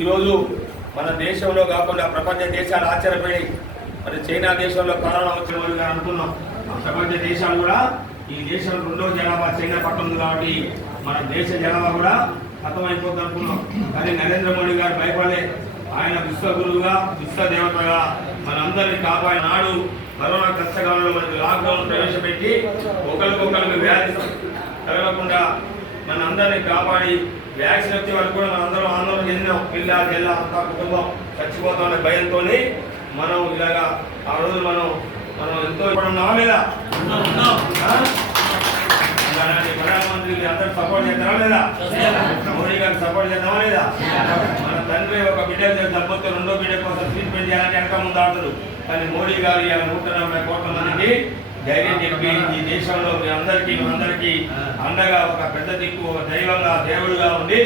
ఈరోజు మన దేశంలో కాకుండా ప్రపంచ దేశాలు ఆశ్చర్యపోయి మరి చైనా దేశంలో కరోనా వచ్చిన వాళ్ళుగా అనుకున్నాం. ప్రపంచ దేశాలు కూడా ఈ దేశం రెండో జనాభా చైనా పట్టుంది కాబట్టి మన దేశ జనాభా కూడా హతమైపోతుంది అనుకున్నాం. కానీ నరేంద్ర మోడీ గారు భయపడలే. ఆయన విశ్వగురువుగా విశ్వదేవతగా మనందరినీ కాపాడిన నాడు కరోనా కష్టకాలంలో మనకి లాక్డౌన్ ప్రవేశపెట్టి ఒకరికొకరికి వ్యాధి తగలకుండా మనందరినీ కాపాడి వ్యాక్సిన్ వచ్చే వరకు కూడా మనందరం ఆందోళన చెందినాం. పిల్ల జిల్లా అంతా కుటుంబం చచ్చిపోతామనే భయంతో మనం ఇలాగా ఆ రోజు మనం మనం ఎంతో ఉన్నామా లేదా? ఆ? అలాంటి ప్రధానమంత్రికి అందరూ సపోర్ట్ చేస్తారా లేదా? మోడీ గారికి సపోర్ట్ చేద్దామా లేదా? మన తండ్రి ఒక బిడ్డ దెబ్బతో రెండో బిడ్డ కోసం ట్రీట్మెంట్ చేయాలంటే వెనక ముందు ఆడుతారు. కానీ మోడీ గారు ఇలా నూట నలభై కోట్ల మందికి ధైర్యం చెప్పి ఈ దేశంలో మీ అందరికీ మీ అందరికీ అండగా ఒక పెద్ద దిక్కు ఒక దైవంగా దేవుడుగా ఉండి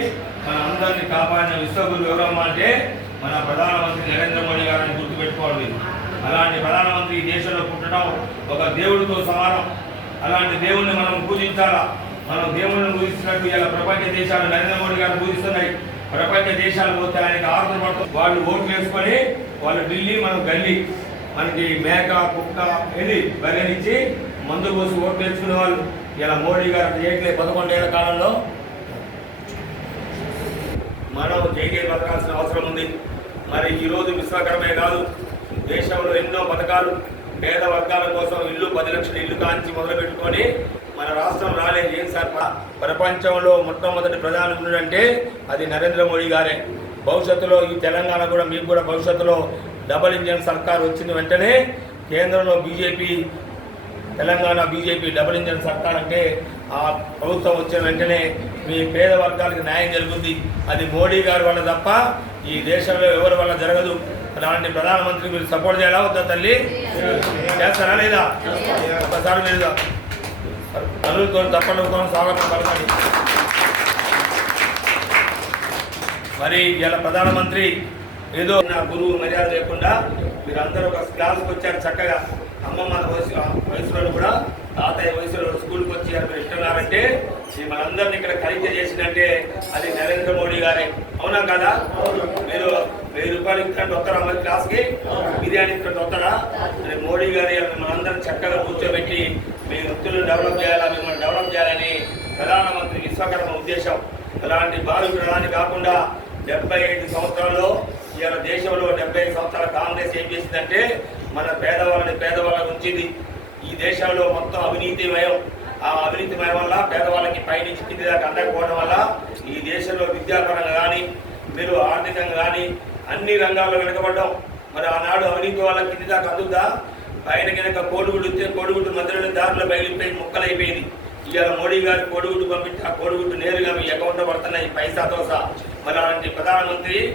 మన అందరినీ కాపాడిన విశ్వగురు ఎవరమ్మ అంటే మన ప్రధానమంత్రి నరేంద్ర మోడీ గారిని గుర్తుపెట్టుకోవాలి మీరు. అలాంటి ప్రధానమంత్రి ఈ దేశంలో పుట్టడం ఒక దేవుడితో సమానం. అలాంటి దేవుణ్ణి మనం పూజించాలా? మనం దేవుణ్ణి పూజిస్తున్నట్టు ఇలా ప్రపంచ దేశాలు నరేంద్ర మోడీ గారు పూజిస్తున్నాయి. ప్రపంచ దేశాలు పోతే ఆయనకి ఆర్థం పడుతుంది వాళ్ళు ఓట్లు వేసుకొని వాళ్ళు ఢిల్లీ మనం గల్లీ. మనకి మేక కుక్క ఇది బర్రెనిచ్చి మందు పోసి ఓట్లు వేసుకునే వాళ్ళు ఇలా మోడీ గారు చేయట్లే పదకొండేళ్ళ కాలంలో. మనం జైకే బతకాల్సిన అవసరం ఉంది. మరి ఈరోజు విశ్వకరమే కాదు దేశంలో ఎన్నో పథకాలు పేద వర్గాల కోసం ఇల్లు పది లక్షల ఇల్లు కాంచి మొదలుపెట్టుకొని మన రాష్ట్రం రాలేదు. ఏం సార్ ప్రపంచంలో మొట్టమొదటి ప్రధాని అంటే అది నరేంద్ర మోడీ గారే. భవిష్యత్తులో ఈ తెలంగాణ కూడా మీకు కూడా భవిష్యత్తులో డబల్ ఇంజన్ సర్కార్ వచ్చిన వెంటనే కేంద్రంలో BJP Telangana BJP double engine సర్కార్ అంటే ఆ ప్రభుత్వం వచ్చిన వెంటనే మీ పేద వర్గాలకు న్యాయం జరుగుతుంది అది మోడీ గారి వల్ల తప్ప ఈ దేశంలో ఎవరి వల్ల జరగదు. అలాంటి ప్రధానమంత్రి మీరు సపోర్ట్ చేయాలా వద్దా తల్లి? చేస్తారా లేదా? ఒకసారి మీరు తల్లులతో తప్పలతో స్వాగతం పలకండి. మరి ఇలా ప్రధానమంత్రి ఏదో నా గురువు మర్యాద లేకుండా మీరందరూ ఒక క్లాస్కి వచ్చారు చక్కగా. అమ్మమ్మ వయసు వయసులో కూడా తాతయ్య వయసులో స్కూల్కి వచ్చి మీరు ఇస్తున్నారంటే ఈ మనందరిని ఇక్కడ కలిగి చేసినట్టే అది నరేంద్ర మోడీ గారే. అవునా కదా? మీరు వెయ్యి రూపాయలు ఇక్కడ వస్తారా మరి క్లాస్కి బిర్యానీ ఇక్కడ వస్తారా? మోడీ గారి మనందరం చక్కగా కూర్చోబెట్టి మీ వృత్తులను డెవలప్ చేయాలా మిమ్మల్ని డెవలప్ చేయాలని ప్రధానమంత్రి విశ్వకర్మ ఉద్దేశం. అలాంటి బాధితులు ప్రధాని కాకుండా డెబ్బై ఐదు సంవత్సరాల్లో ఇవాళ దేశంలో డెబ్బై ఐదు సంవత్సరాల కాంగ్రెస్ ఏం చేసిందంటే మన పేదవాళ్ళని పేదవాళ్ళకి ఉంచింది ఈ దేశంలో మొత్తం అవినీతిమయం ఆ అవినీతిమయం వల్ల పేదవాళ్ళకి పైనుంచి కింది దాకా అందకపోవడం వల్ల ఈ దేశంలో విద్యాపరంగా కానీ మీరు ఆర్థికంగా కానీ అన్ని రంగాల్లో వెనుకబడ్డాం. మరి ఆనాడు అవినీతి వాళ్ళ కింది దాకా అందుతా పైన కనుక కోడిగుడ్డు ఇస్తే కోడిగుడ్డు మధ్యలో దారిలో బయలుపోయి ముక్కలైపోయింది. ఇవాళ మోడీ గారు కోడిగుడ్డు పంపించి ఆ కోడిగుడ్డు నేరుగా మీ అకౌంట్లో పడుతున్నాయి పైసా దోశ మరి అలాంటి ప్రధానమంత్రి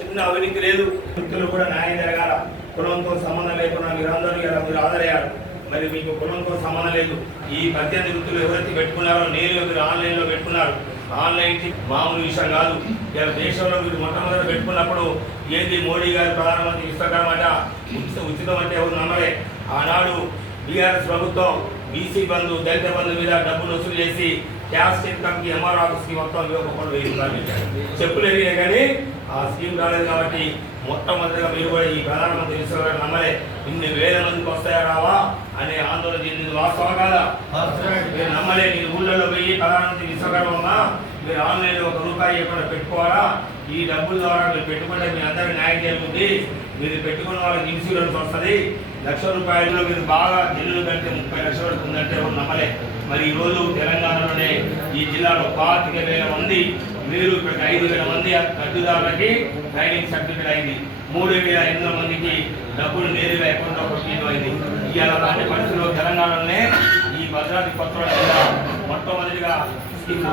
చిన్న అవినీతి లేదు. వ్యక్తులు కూడా న్యాయం జరగాల. కులంతో సంబంధం లేకుండా మీరందరూ ఇలా మీరు ఆదరయ్యారు మరి మీకు కులంతో సంబంధం లేదు. ఈ మధ్య వృత్తులు ఎవరైతే పెట్టుకున్నారో నేరుగా మీరు ఆన్లైన్లో పెట్టుకున్నారు. ఆన్లైన్ మామూలు విషయం కాదు. ఇలా దేశంలో మీరు మొట్టమొదటి పెట్టుకున్నప్పుడు ఏది మోడీ గారు ప్రధానమంత్రి విశ్వకర్మట ఉచిత- ఉచితం అంటే ఎవరు నమ్మలే. ఆనాడు బీఆర్ఎస్ ప్రభుత్వం బీసీ బంధు దళిత బంధు మీద డబ్బులు వసూలు చేసి క్యాస్ట్ ఇన్కమ్కి ఎంఆర్ ఆఫీస్కి మొత్తం ఒక్కొక్కరు వెయ్యి రూపాయలు ఇచ్చారు. చెప్పులు కానీ ఆ స్కీమ్ రాలేదు కాబట్టి మొట్టమొదటిగా మీరు కూడా ఈ ప్రధానమంత్రి విశ్వకర్మ నమ్మలే. ఇన్ని వేల మందికి వస్తాయా రావా అనే ఆందోళన చెందింది వాస్తవం కాదా? మీరు నమ్మలే మీరు ఊళ్ళలో పోయి ప్రధానమంత్రి విశ్వకర్మ మీరు ఆన్లైన్లో ఒక రూపాయి ఎక్కడ పెట్టుకోవాలా? ఈ డబ్బుల ద్వారా మీరు పెట్టుకుంటే మీ అందరికీ న్యాయం జరుగుతుంది మీరు పెట్టుకున్న వాళ్ళకి ఇన్సూరెన్స్ వస్తుంది. లక్ష రూపాయలు మీరు బాగా ఇల్లు కంటే ముప్పై లక్షల వరకు ఉందంటే నమ్మలే. మరి ఈ రోజు తెలంగాణలోనే ఈ జిల్లాలో పాతిక వేల మంది మీరు ఇక్కడికి ఐదు వేల మంది అర్జుదారులకి ట్రైనింగ్ సర్టిఫికేట్ అయింది. మూడు వేల ఎనిమిది మందికి డబ్బులు నేరుగా అకౌంట్లో కొట్టిందో అయింది. ఇవాళ లాంటి పరిస్థితుల్లో తెలంగాణలోనే ఈ భద్రాద్రి కొత్త జిల్లా మొట్టమొదటిగా స్కీమ్